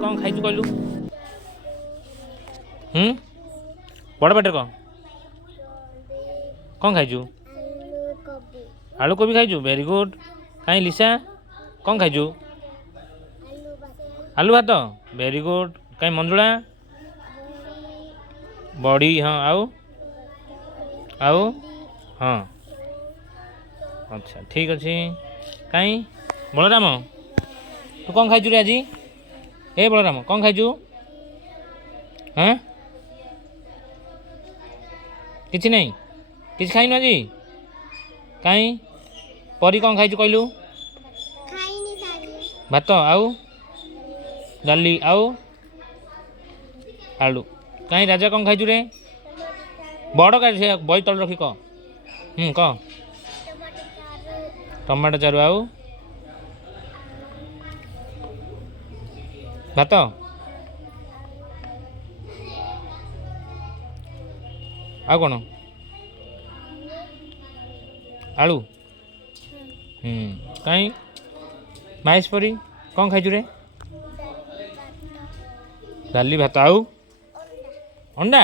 कौन खाई कहलु बड़ पेटर कौन खाइजु आलू कोबी खाइजु वेरी गुड कहीं लिसा कौन खाइजु आलू भात वेरी गुड कहीं मंजुला बड़ी हाँ आउ हाँ अच्छा ठीक अच्छे कहीं बलराम तू कौन खाइजु रे आज ए बलराम कौन खाइजु हाँ किसी नहीं किसी खाइन आज कहीं परी कौन खाइजु कहलु भात आउ डाली आउ आलू कहीं राजा कौन खाइजु रे बड़ का बई तल रखी कह कह टमाटो चारू आउ भात आउ कौन आलू कहीं माइस परी कौन खाइजु रे डाली भात आउ अंडा